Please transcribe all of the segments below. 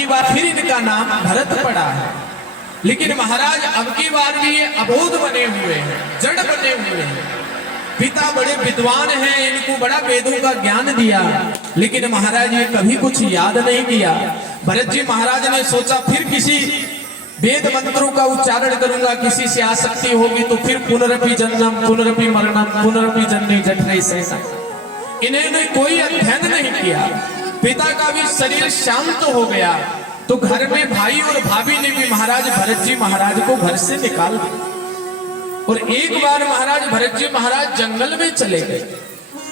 बार फिर इनका नाम भरत पड़ा है। लेकिन महाराज अब की बार भी ये अबोध बने हुए हैं, जड़ बने हुए हैं। पिता बड़े विद्वान हैं, इनको बड़ा वेदों का ज्ञान दिया, लेकिन महाराज ये कभी कुछ याद नहीं किया। भरत जी महाराज ने सोचा फिर किसी वेद मंत्रों का उच्चारण करूंगा, किसी से आसक्ति होगी तो फिर पुनरपि जन्म पुनरपि मरणम पुनरपि जन्मी जठरे सेना। इन्होंने कोई अध्ययन नहीं किया। पिता का भी शरीर शांत हो गया तो घर में भाई और भाभी ने भी महाराज भरत जी महाराज को घर से निकाल दिया। और एक बार महाराज भरत जी महाराज जंगल में चले गए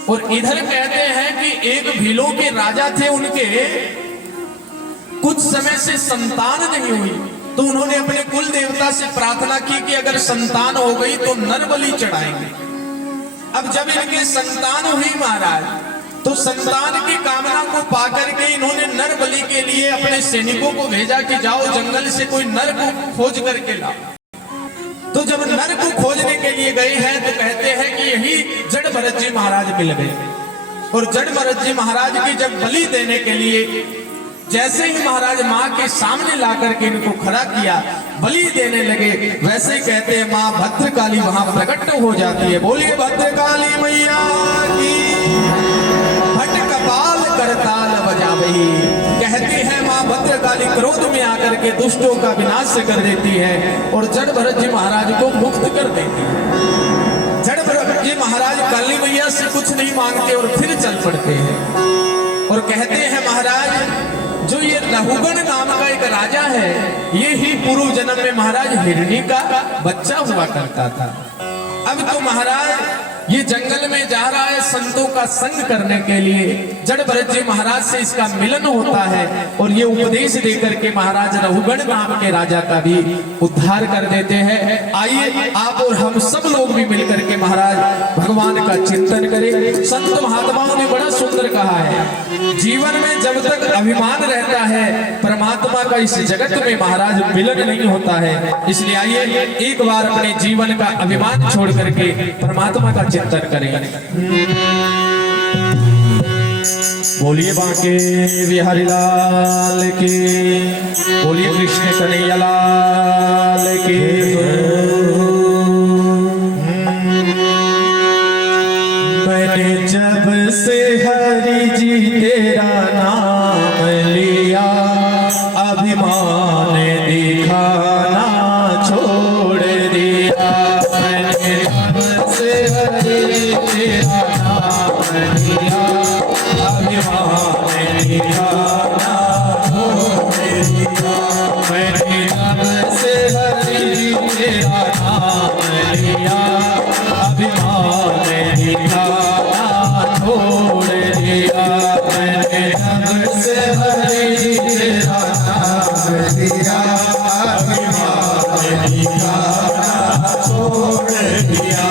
और इधर कहते हैं कि एक भीलों के राजा थे, उनके कुछ समय से संतान नहीं हुई, तो उन्होंने अपने कुल देवता से प्रार्थना की कि अगर संतान हो गई तो नर बलि चढ़ाएंगे। अब जब इनके संतान हुई महाराज, तो संतान की कामना को पाकर के इन्होंने नर बलि के लिए अपने सैनिकों को भेजा कि जाओ जंगल से कोई नर को खोज करके लाओ। तो जब नर को खोजने के लिए गए हैं तो कहते हैं कि यही जड़ भरत जी महाराज मिल गए। और जड़ भरत जी महाराज की जब बलि देने के लिए जैसे ही महाराज माँ के सामने ला करके इनको खड़ा किया, बलि देने लगे, वैसे ही कहते हैं माँ भद्रकाली वहां प्रकट हो जाती है। बोलिए भद्रकाली मैया की। भट कपाल करताल बजावही, कहती है माँ भद्रकाली क्रोध में आकर के दुष्टों का विनाश कर देती है और जड़ भरत जी महाराज को मुक्त कर देती है। जड़ भरत जी महाराज काली मैया से कुछ नहीं मांगते और फिर चल पड़ते हैं और कहते हैं महाराज जो ये रहुगण नाम का एक राजा है, ये ही पूर्व जन्म में महाराज हिरणी का बच्चा हुआ करता था। अब तो महाराज ये जंगल में जा रहा है संतों का संग करने के लिए। जड़ भरत जी महाराज से इसका मिलन होता है और ये उपदेश देकर के महाराज रहुगण नाम के राजा का भी उद्धार कर देते हैं। आइए आप और हम सब लोग भी मिलकर के महाराज भगवान का चिंतन करें। संत महात्माओं ने बड़ा सुंदर कहा है, जीवन में जब तक अभिमान रहता है परमात्मा का इस जगत में महाराज मिलन नहीं होता है। इसलिए आइए एक बार अपने जीवन का अभिमान छोड़ करके परमात्मा का चिंतन करें। बोलिए बांके बिहारी लाल की, बोलिए कृष्ण कन्हैया लाल की। मैंने जब से हरि जी तेरा नाम लिया, अभिमान दिखाना छोड़ दिया। मैंने जब से हरि जी तेरा नाम लिया, अभिमान दिखाना छोड़ दिया। मैंने जब से हरि जी तेरा नाम लिया, अभिमान दिखाना छोड़ दिया। मैंने जब से हरि जी तेरा नाम लिया, अभिमान दिखाना छोड़ दिया।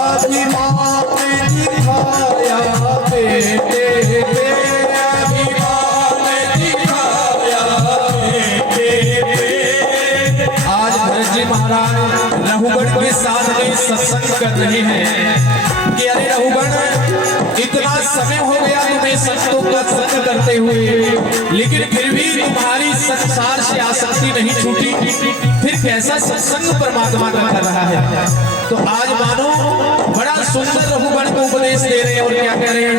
अभिमान दिखाया बेटे पे, अभिमान दिखाया बेटे पे। आज भरत जी महाराज रहुगण के साथ में सत्संग कर रहे हैं कि अरे रहुगण इतना समय हो गया तुम्हें संतों का संग करते हुए, लेकिन फिर भी तुम्हारी संसार से आसक्ति नहीं छूटी, फिर कैसा सत्संग परमात्मा का कर रहा है। तो आज मानो बड़ा सुंदर रहुगण को उपदेश दे रहे हैं और क्या कह रहे हैं,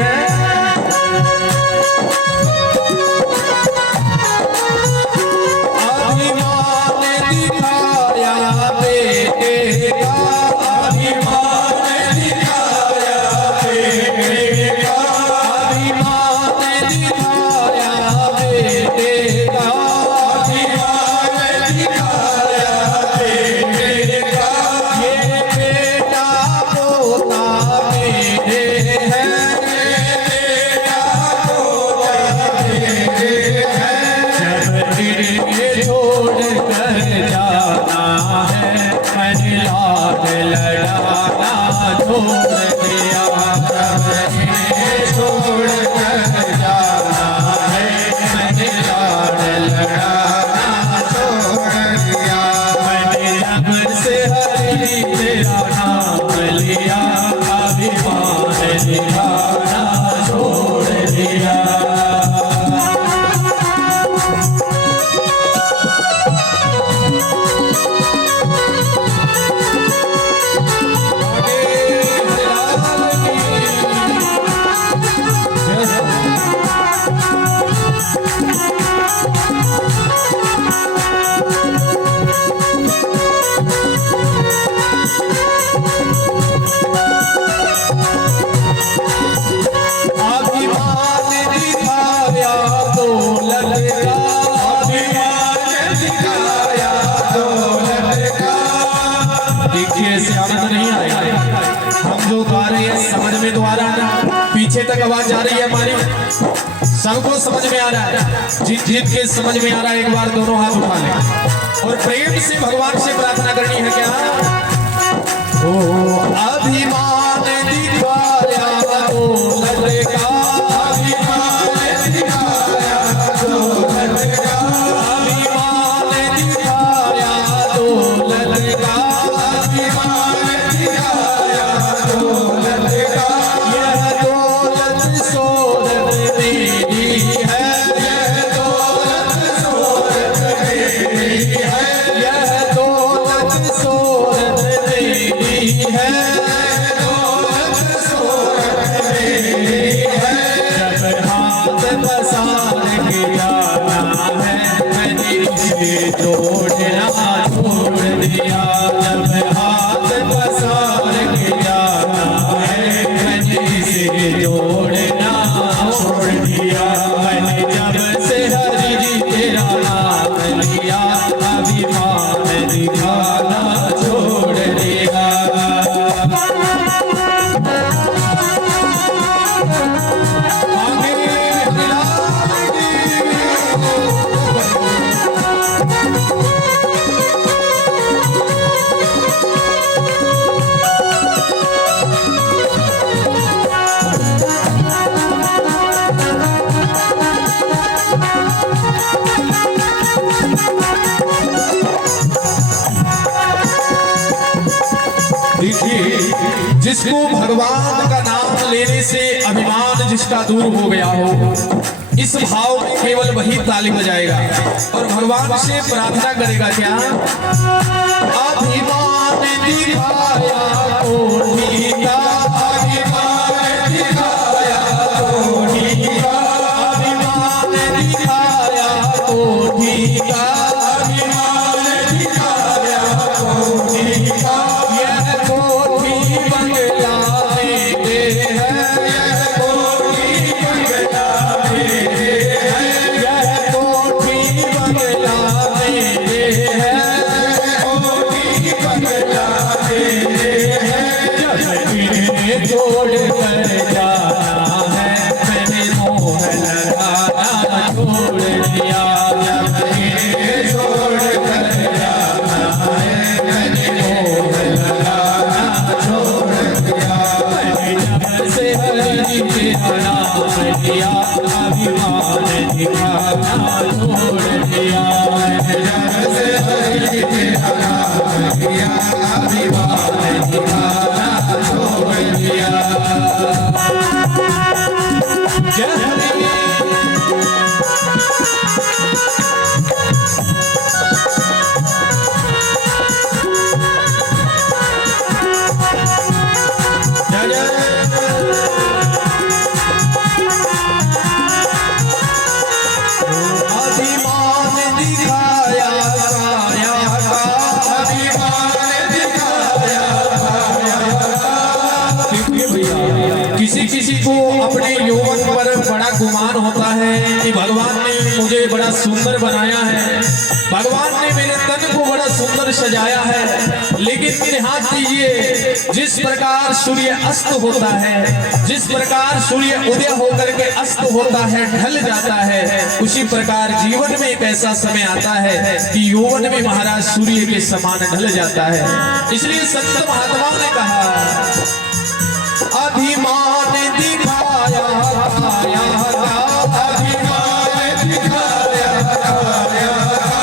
अभिमान दिखाया बेटे का, अभिमान दिखाया बेटे का, अभिमान दिखाया बेटे का, अभिमान दिखाया बेटे का। ये बेटा पोता मेरे हैं, बेटा पीछे तक आवाज जा रही है हमारी, सबको समझ में आ रहा है? जीत जीत के समझ में आ रहा है? एक बार दोनों हाथ उठा लें और प्रेम से भगवान से प्रार्थना करनी है। क्या ओ अभिमान दिखाया तो लड़का, अभिमान दिखाया तो लड़का, अभिमान दिखाया तो लड़का, अभिमान दिखाया तो लड़का। यह दौलत शोहरत मेरी है, यह दौलत शोहरत मेरी है, यह दौलत शोहरत मेरी है, दौलत शोहरत मेरी है। जब हाथ पसार के जाना है मैंने इसे तोड़ना छोड़ दिया, जब हाथ पसार के जाना है मैंने इसे तोड़ना छोड़ दिया। मैंने जब से हरि जी तेरा नाम लिया, अभिमान दिखाना छोड़ दिया। आगे देखिए, जिसको भगवान का नाम लेने से अभिमान जिसका दूर हो गया हो, इस भाव में केवल वही ताली बजाएगा और भगवान से प्रार्थना करेगा। क्या अभिमान दिखाया तो ठीका, अभिमान दिखाया तो ठीका, अभिमान दिखाया तो ठीका, अभिमान दिखाया तो ठीका। यह कोठी बंगला देते हैं, यह कोठी बंगला देते हैं, यह कोठी बंगला देते हैं, कोठी बंगला देते हैं। जब इन्हें छोड़ कर जाना है मैंने मोह लगाना छोड़ दिया, जब इन्हें छोड़ कर जाना है मैंने मोह लगाना छोड़ दिया। मैंने जब से हरि जी तेरा नाम लिया, अभिमान दिखाना छोड़ दिया। मैंने जब से हरि जी तेरा नाम लिया, अभिमान दिखाना छोड़ दिया। जय हरि अभिमान दिखाया काया का, अभिमान दिखाया काया का। देखिए भैया, किसी किसी को अपने यौवन पर बड़ा गुमान होता है कि भगवान ने मुझे बड़ा सुंदर बनाया है, भगवान ने मेरे तन को बड़ा सुंदर सजाया है। लेकिन ध्यान दीजिए, जिस प्रकार सूर्य अस्त होता है, जिस प्रकार सूर्य उदय होकर के अस्त होता है, ढल जाता है, उसी प्रकार जीवन में एक ऐसा समय आता है कि यौवन में महाराज सूर्य के समान ढल जाता है। इसलिए संत महात्माओं ने कहा अभिमान दिखाया काया का, अभिमान दिखाया काया का,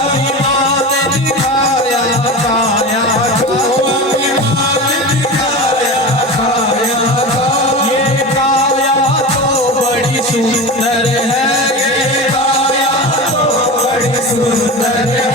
अभिमान दिखाया काया का, अभिमान दिखाया काया का। ये काया तो बड़ी सुंदर है, ये काया तो बड़ी सुंदर है,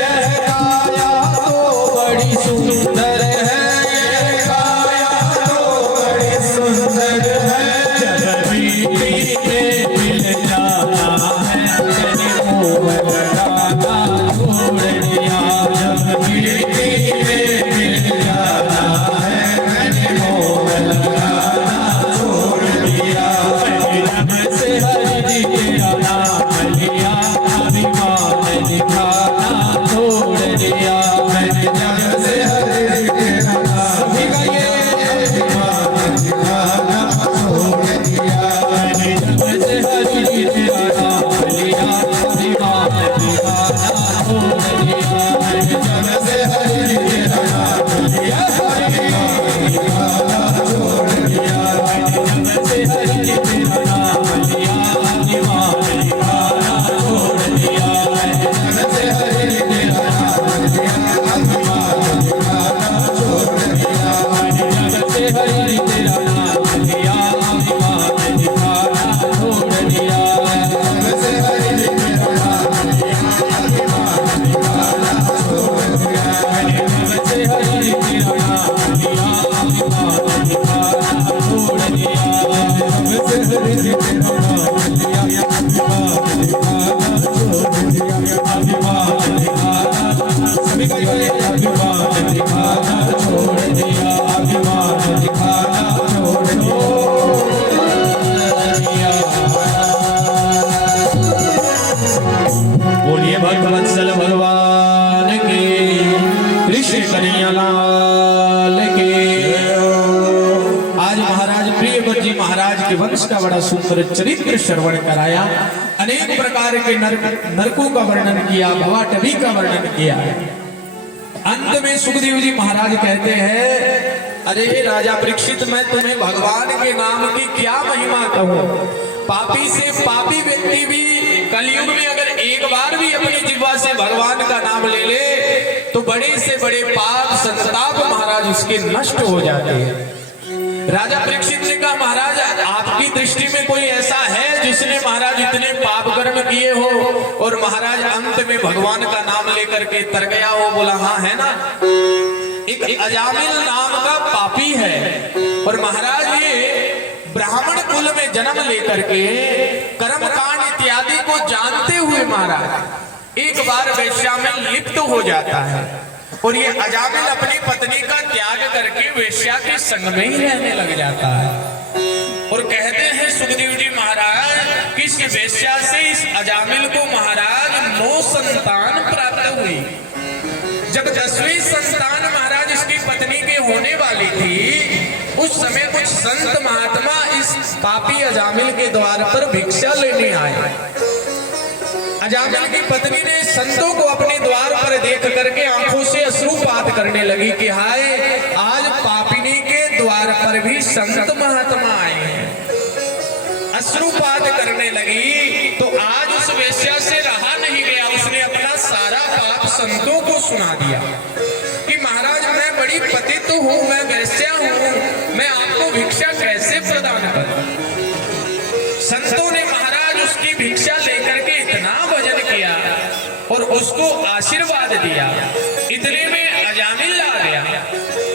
यह काया तो बड़ी सुंदर है, ये काया तो बड़ी सुंदर है। जब बीवी में मिल जाना है मैंने मोह लगाना छोड़ दिया, जब बीवी में मिल जाना है मैंने मोह लगाना छोड़ दिया। मैंने जब से हरि जी तेरा नाम लिया, अभिमान बोलिए भक्त वत्सल भगवान की, कृष्ण कन्हैया लाल की। आज महाराज प्रियव्रत जी महाराज के वंश का बड़ा सुंदर चरित्र श्रवण कराया, अनेक प्रकार के नरकों का वर्णन किया, भवाटवी का वर्णन किया। अंत में सुखदेव जी महाराज कहते हैं, अरे राजा परीक्षित, मैं तुम्हें भगवान के नाम की क्या महिमा कहूं। पापी से पापी व्यक्ति भी कलयुग में अगर एक बार भी अपनी जिह्वा से भगवान का नाम ले ले तो बड़े से बड़े पाप संताप महाराज उसके नष्ट हो जाते हैं। राजा परीक्षित ने कहा, महाराज आपकी दृष्टि में कोई ऐसा है जिसने महाराज इतने पाप कर्म किए हो और महाराज अंत में भगवान का नाम लेकर के तर गया हो। बोला हाँ है ना, एक अजामिल नाम का पापी है और महाराज ये ब्राह्मण कुल में जन्म लेकर के कर्मकांड इत्यादि को जानते हुए महाराज एक बार वेश्या में लिप्त हो जाता है और ये अजामिल अपनी पत्नी का त्याग करके वेश्या के संग में ही रहने लग जाता है। और कहते हैं सुखदेव जी महाराज कि इस वेश्या से इस अजामिल को महाराज 9 संतान प्राप्त हुई। जब 10वीं संतान महाराज इसकी पत्नी के होने वाली थी, उस समय कुछ संत महात्मा इस पापी अजामिल के द्वार पर भिक्षा लेने आए। अजामिल की पत्नी ने संतों को अपने द्वार पर देख करके आंखों से अश्रुपात करने लगी कि हाय, आज पापिनी के द्वार पर भी संत महात्मा आए हैं। अश्रुपात करने लगी तो आज उस वेश्या से रहा नहीं गया, उसने अपना सारा पाप संतों को सुना दिया कि महाराज मैं बड़ी पतित हूँ, मैं वेश्या हूँ, मैं आपको भिक्षा कैसे प्रदान करूं। संतों ने महाराज उसकी भिक्षा लेकर के इतना भजन किया और उसको आशीर्वाद दिया। इतने में अजामिल आ गया।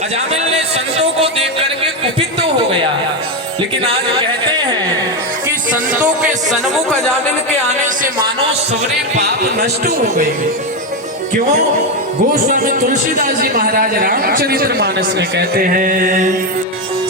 अजामिल ने संतों को देख करके कुपित हो गया। लेकिन आज कहते हैं कि संतों के सन्मुख अजामिल के आने से मानो सारे पाप नष्ट हो गए। क्यों? गोस्वामी तुलसीदास जी महाराज रामचरितमानस में कहते हैं,